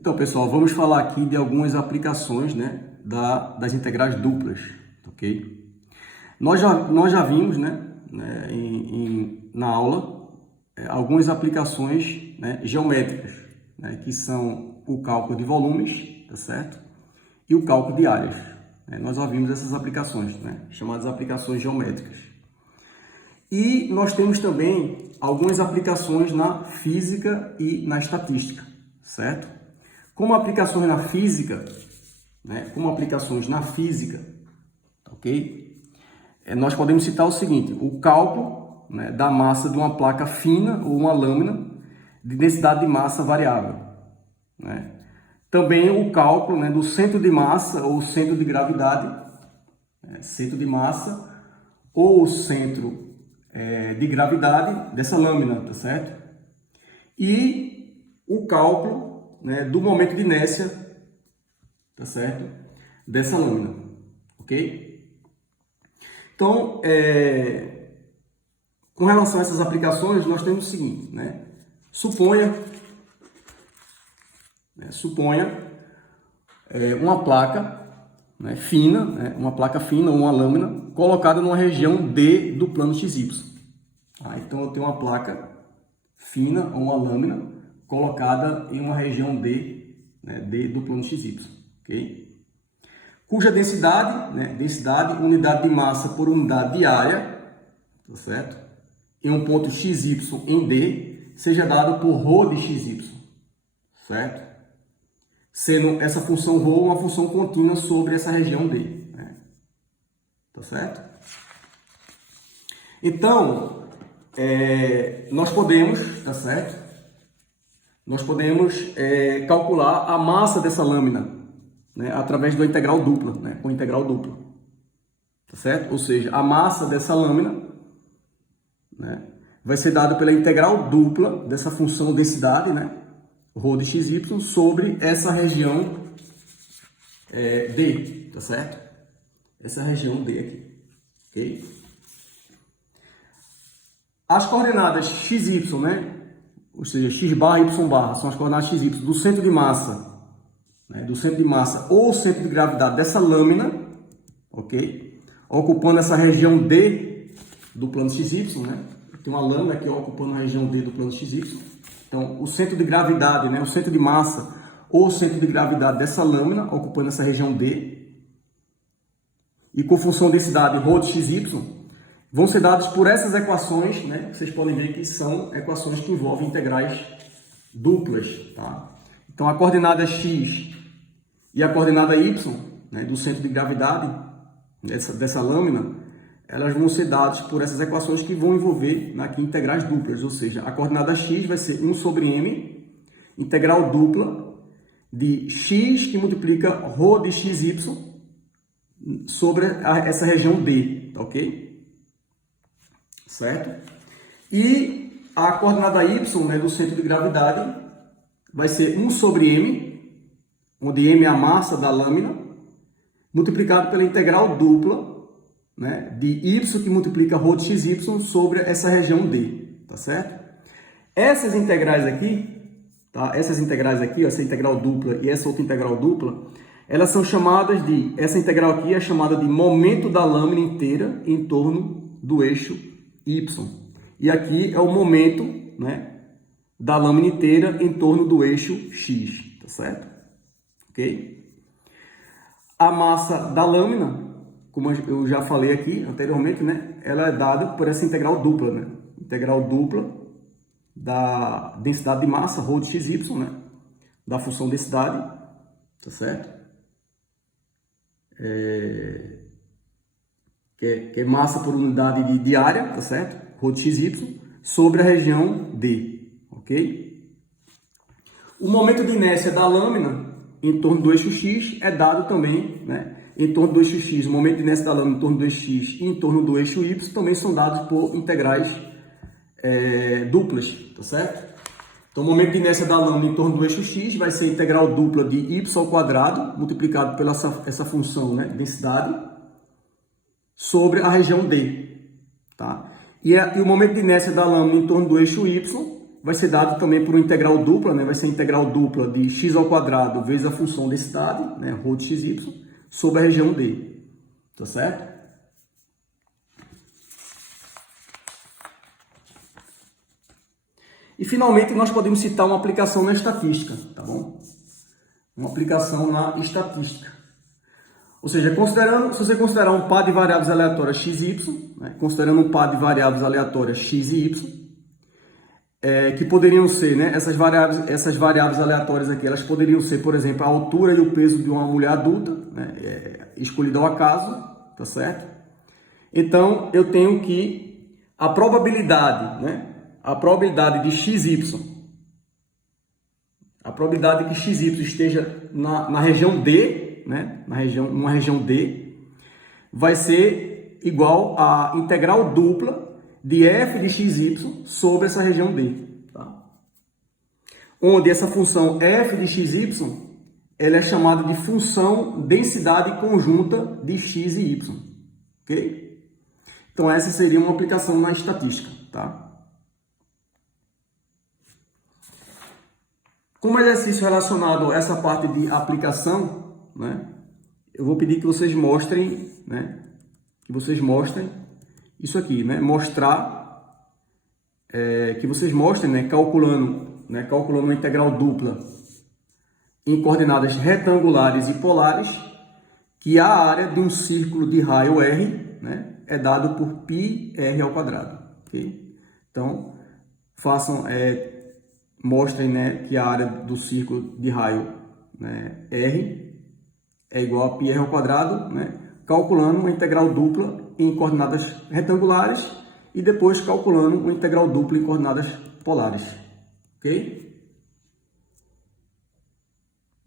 Então, pessoal, vamos falar aqui de algumas aplicações, né, das integrais duplas, ok? Nós já vimos, na aula, algumas aplicações, né, geométricas, né, que são o cálculo de volumes, tá certo? E o cálculo de áreas. Né? Nós já vimos essas aplicações, né, chamadas aplicações geométricas. E nós temos também algumas aplicações na física e na estatística, certo? Como aplicações na física, ok? Nós podemos citar o seguinte: o cálculo, né, da massa de uma placa fina ou uma lâmina de densidade de massa variável, né? Também o cálculo, né, do centro de massa ou centro de gravidade, centro de massa ou centro de gravidade dessa lâmina, tá certo? E o cálculo, né, do momento de inércia, tá certo? Dessa lâmina, ok? Então, com relação a essas aplicações, nós temos o seguinte, né? Suponha uma placa, né, fina, né, uma placa fina ou uma lâmina colocada numa região D do plano XY. Então, eu tenho uma placa fina ou uma lâmina colocada em uma região D, né, D do plano XY, ok? Cuja densidade, né, unidade de massa por unidade de área, tá certo? Em um ponto XY em D, seja dado por ρ de XY, certo? Sendo essa função ρ uma função contínua sobre essa região D, né? Tá certo? Então, nós podemos, tá certo? Nós podemos calcular a massa dessa lâmina, né, através da integral dupla, né, com integral dupla, tá certo? Ou seja, a massa dessa lâmina, né, vai ser dada pela integral dupla dessa função densidade, né, ρ de xy, sobre essa região D, tá certo? Essa região D aqui, ok? As coordenadas xy, né, ou seja, x barra e y barra, são as coordenadas xy do centro de massa, né, ou centro de gravidade dessa lâmina, ok? Ocupando essa região D do plano XY, né? Tem uma lâmina aqui ocupando a região D do plano XY. Então, o centro de gravidade, né, o centro de massa ou o centro de gravidade dessa lâmina ocupando essa região D. E com função densidade ρ de xy, vão ser dados por essas equações, né? Vocês podem ver que são equações que envolvem integrais duplas, tá? Então, a coordenada x e a coordenada y, né, do centro de gravidade dessa lâmina, elas vão ser dadas por essas equações que vão envolver aqui integrais duplas, ou seja, a coordenada x vai ser 1 sobre m, integral dupla de x que multiplica ρ de xy sobre essa região D, tá ok? Certo? E a coordenada y, né, do centro de gravidade vai ser 1 sobre m, onde m é a massa da lâmina, multiplicado pela integral dupla, né, de y que multiplica ρ de xy sobre essa região D, tá certo? Essas integrais aqui, tá? Essas integrais aqui, essa integral dupla e essa outra integral dupla, elas são chamadas de, essa integral aqui é chamada de momento da lâmina inteira em torno do eixo Y. E aqui é o momento, né, da lâmina inteira em torno do eixo X, tá certo? Ok? A massa da lâmina, como eu já falei aqui anteriormente, né, ela é dada por essa integral dupla, né? Integral dupla da densidade de massa, ρ de xy, né, da função densidade, tá certo? Que é massa por unidade de área, tá certo? ρ de xy, sobre a região D, ok? O momento de inércia da lâmina em torno do eixo X é dado também, né, em torno do eixo X. O momento de inércia da lâmina em torno do eixo X e em torno do eixo Y também são dados por integrais duplas, tá certo? Então, o momento de inércia da lâmina em torno do eixo X vai ser a integral dupla de y ao quadrado, multiplicado pela essa função, né, densidade, sobre a região D, tá? E o momento de inércia da lâmina em torno do eixo Y vai ser dado também por uma integral dupla, né? Vai ser a integral dupla de x ao quadrado vezes a função densidade, né? Rho de xy, sobre a região D. Tá certo? E finalmente nós podemos citar uma aplicação na estatística, tá bom? Uma aplicação na estatística. Ou seja, se você considerar um par de variáveis aleatórias x e y, né? Considerando um par de variáveis aleatórias x e y, que poderiam ser, né, essas variáveis aleatórias aqui, elas poderiam ser, por exemplo, a altura e o peso de uma mulher adulta, né, escolhida ao acaso, tá certo? Então, eu tenho que a probabilidade, né, a probabilidade de xy, a probabilidade de que xy esteja na região D, né, numa região D, vai ser igual à integral dupla de f de xy sobre essa região D, tá? Onde essa função f de xy ela é chamada de função densidade conjunta de x e y, ok? Então essa seria uma aplicação na estatística, tá? Como exercício relacionado a essa parte de aplicação, né, eu vou pedir que vocês mostrem, né, isso aqui, né? Que vocês mostrem, né? Calculando uma integral dupla em coordenadas retangulares e polares, que a área de um círculo de raio R, né, é dado por πr ao quadrado. Okay? Então, mostrem, né, que a área do círculo de raio, né, R é igual a πr ao quadrado, né? Calculando uma integral dupla em coordenadas retangulares e depois calculando uma integral dupla em coordenadas polares. Ok?